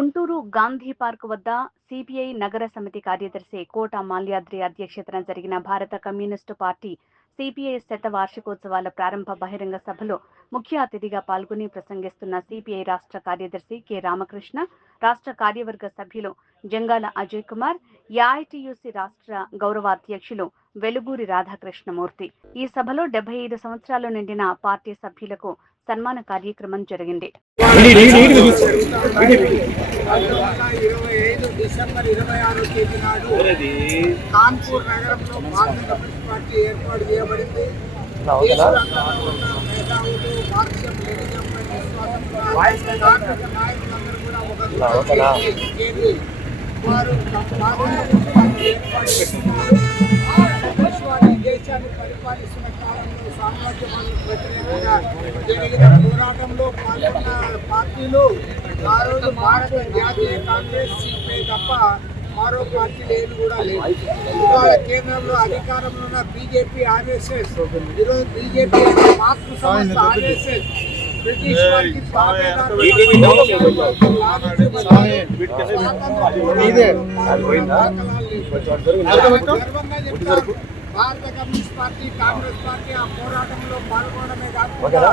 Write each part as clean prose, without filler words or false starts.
Guntur Gandhi park వద్ద CPI నగర సమితి కార్యదర్శి కోట మాల్యాద్రి అధ్యక్షతన జరిగిన భారత కమ్యూనిస్టు పార్టీ సిపిఐ శతవార్షికోత్సవాల ప్రారంభ బహిరంగ సభలో ముఖ్య అతిథిగా పాల్గొని ప్రసంగిస్తున్న సిపిఐ రాష్ట్ర కార్యదర్శి కె రామకృష్ణ, రాష్ట్ర కార్యవర్గ సభ్యులు జంగాల అజయ్ కుమార్, ఏఐటియుసి రాష్ట్ర గౌరవాధ్యక్షులు వెలుగూరి రాధాకృష్ణమూర్తి. ఈ సభలో 75 సంవత్సరాలు నిండిన పార్టీ సభ్యులకు సన్మాన కార్యక్రమం జరిగింది. డిసెంబర్ 26వ తేదీ నాడు కాన్పూర్ నగరంలో భారత కమ్యూనిస్ట్ పార్టీ ఏర్పాటు చేయబడింది. మేధావులు, మార్క్సిజం, లెనినిజంపై విశ్వాసంతో కార్మిక నాయకులందరూ కూడా ఒక చేరి వారు దేశాన్ని పరిపాలిస్తున్న కాలంలో సామ్రాజ్యవాదులకు వ్యతిరేకంగా జరిగిన పోరాటంలో పాల్గొన్న పార్టీలు ఆ రోజు భారత జాతీయ కాంగ్రెస్, సిపిఐ తప్ప మరో పార్టీలు ఏమి కూడా లేవు. ఇవాళ కేంద్రంలో అధికారంలో ఉన్న బీజేపీ, ఆర్ఎస్ఎస్, ఈరోజు బీజేపీ మాతృ సంస్థ ఆర్ఎస్ఎస్ బ్రిటిష్ వారికి భారత కమ్యూనిస్ట్ పార్టీ, కాంగ్రెస్ పార్టీ ఆ పోరాటంలో పాల్గొనడమే కాకుండా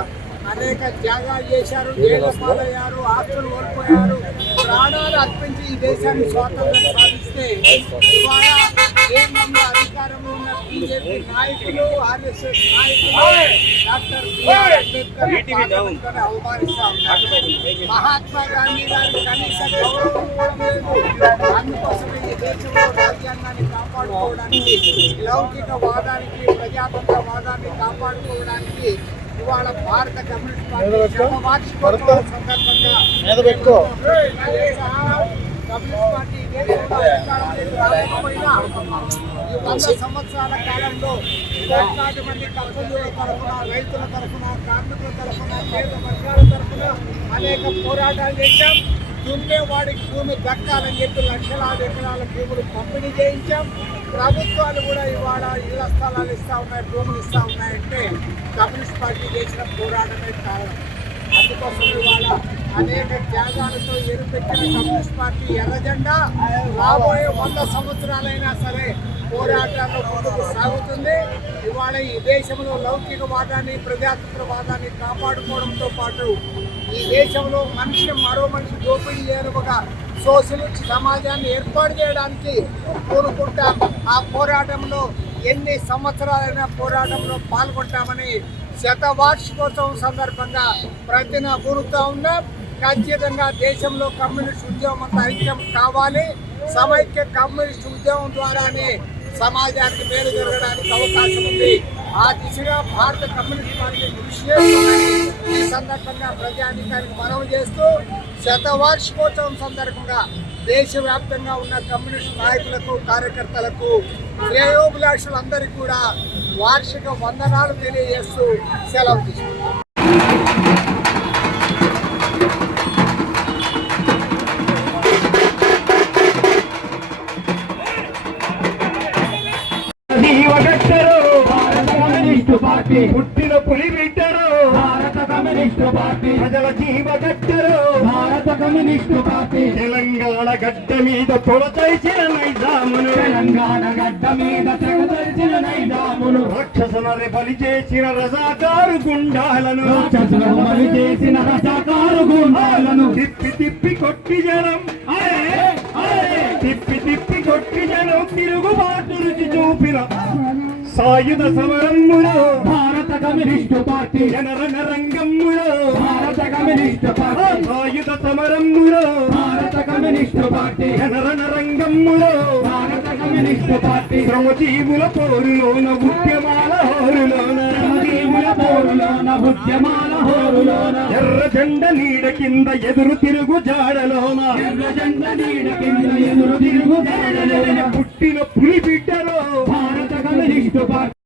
అనేక త్యాగాలు చేశారు, జైలు పాలయ్యారు, ఆస్తులు కోల్పోయారు, ప్రాణాలు అర్పించి ఈ దేశాన్ని స్వాతంత్రం సాధిస్తే ఇవాళ కేంద్రంలో అధికారంలో ఉన్న బీజేపీ నాయకులు, ఆర్ఎస్ఎస్ నాయకులు డాక్టర్ బిఆర్ అంబేద్కర్ అవమానిస్తా ఉన్నారు. మహాత్మా గాంధీ గారి కనీస గౌరవం లేదు. అందుకోసమే ఈ దేశంలో రాజ్యాంగాన్ని కాపాడుకోవడానికి, లౌకిక వాదానికి, ప్రజాతంత్ర వాదాన్ని కాపాడుకోవడానికి ఇవాళ భారత కమ్యూనిస్ట్ పార్టీ శతవార్షికోత్సవం సందర్భంగా కమ్యూనిస్ట్ పార్టీ రాకపోయినా ఈ 100 సంవత్సరాల కాలంలో కోట్లాది మంది కర్షకుల తరఫున, రైతుల తరఫున, కార్మికుల తరఫున, పేద వర్గాల తరఫున అనేక పోరాటాలు చేశాం. దున్నేవాడికి భూమి దక్కాలని చెప్పి లక్షలాది ఎకరాల భూములు పంపిణీ చేయించాం. ప్రభుత్వాలు కూడా ఇవాళ ఇళ్ల స్థలాలు ఇస్తా ఉన్నాయి, భూములు ఇస్తా ఉన్నాయంటే కమ్యూనిస్ట్ పార్టీ చేసిన పోరాటమే కారణం. అందుకోసం ఇవాళ అనేక త్యాగాలతో ఎరుపెట్టిన కమ్యూనిస్ట్ పార్టీ ఎర్రజెండా రాబోయే 100 సంవత్సరాలైనా సరే పోరాటాల్లో ముందుకు సాగుతుంది. ఇవాళ ఈ దేశంలో లౌకికవాదాన్ని, ప్రజాతంత్రవాదాన్ని కాపాడుకోవడంతో పాటు ఈ దేశంలో మనిషిని మరో మనిషి దోపిడీ చేయని ఒక సోషలిస్ట్ సమాజాన్ని ఏర్పాటు చేయడానికి కోరుకుంటా ఆ పోరాటంలో ఎన్ని సంవత్సరాలైనా పోరాటంలో పాల్గొంటామని శతవార్షికోత్సవం సందర్భంగా ప్రతిన కోరుతా ఉన్నాం. ఖచ్చితంగా దేశంలో కమ్యూనిస్ట్ ఉద్యమం అంతా ఐక్యం కావాలి. సమైక్య కమ్యూనిస్ట్ ఉద్యమం ద్వారానే సమాజానికి మేలు జరగడానికి అవకాశం ఉంది. ఆ దిశగా భారత కమ్యూనిస్ట్ పార్టీ కృషి చేస్తుందని ఈ సందర్భంగా ప్రజానికానికి మనవి చేస్తూ శతవార్షికోత్సవం సందర్భంగా దేశవ్యాప్తంగా ఉన్న కమ్యూనిస్ట్ నాయకులకు, కార్యకర్తలకు, శ్రేయోభిలాషులందరికీ కూడా వార్షిక వందనాలు తెలియజేస్తూ సెలవు తీసుకుంటాం. పుట్టిన పులి బిడ్డరు భారత కమ్యూనిస్టు పార్టీ, ప్రజల జీవగట్టరు భారత కమ్యూనిస్టు పార్టీ. తెలంగాణ గడ్డ మీద తొలచేసిన నైజామును, తెలంగాణ గడ్డ మీద తెగదలిచిన నైజామును, రాక్షసులని బలి చేసిన రజాకారు గుండాలను, రాక్షసులను బలి చేసిన రజాకారు గుండాలను తిప్పి తిప్పి కొట్టి జనం, తిప్పి తిప్పి కొట్టి జనం తిరుగుబాటు రుచి చూపిన సాయుధ సమరమ్ములో భారత కమ్యూనిస్టు పార్టీ, జనరణ రంగమ్ములో భారత కమ్యూనిస్టు పార్టీ, సాయుధ సమరమ్ములో భారత కమ్యూనిస్టు పార్టీ, జనరణ రంగమ్ములో భారత కమ్యూనిస్టు పార్టీ. శ్రమజీవుల పోరులోన ఉద్యమాల హోరులోన, శ్రమజీవుల పోరులోన ఉద్యమాల హోరులోన, ఎర్ర జెండ నీడ కింద ఎదురు తిరుగు జాడలోన, ఎర్ర జెండ నీడ కింద ఎదురు తిరుగు జాడలోన పుట్టిన పులి బిడ్డలో భారత కమ్యూనిస్టు పార్టీ.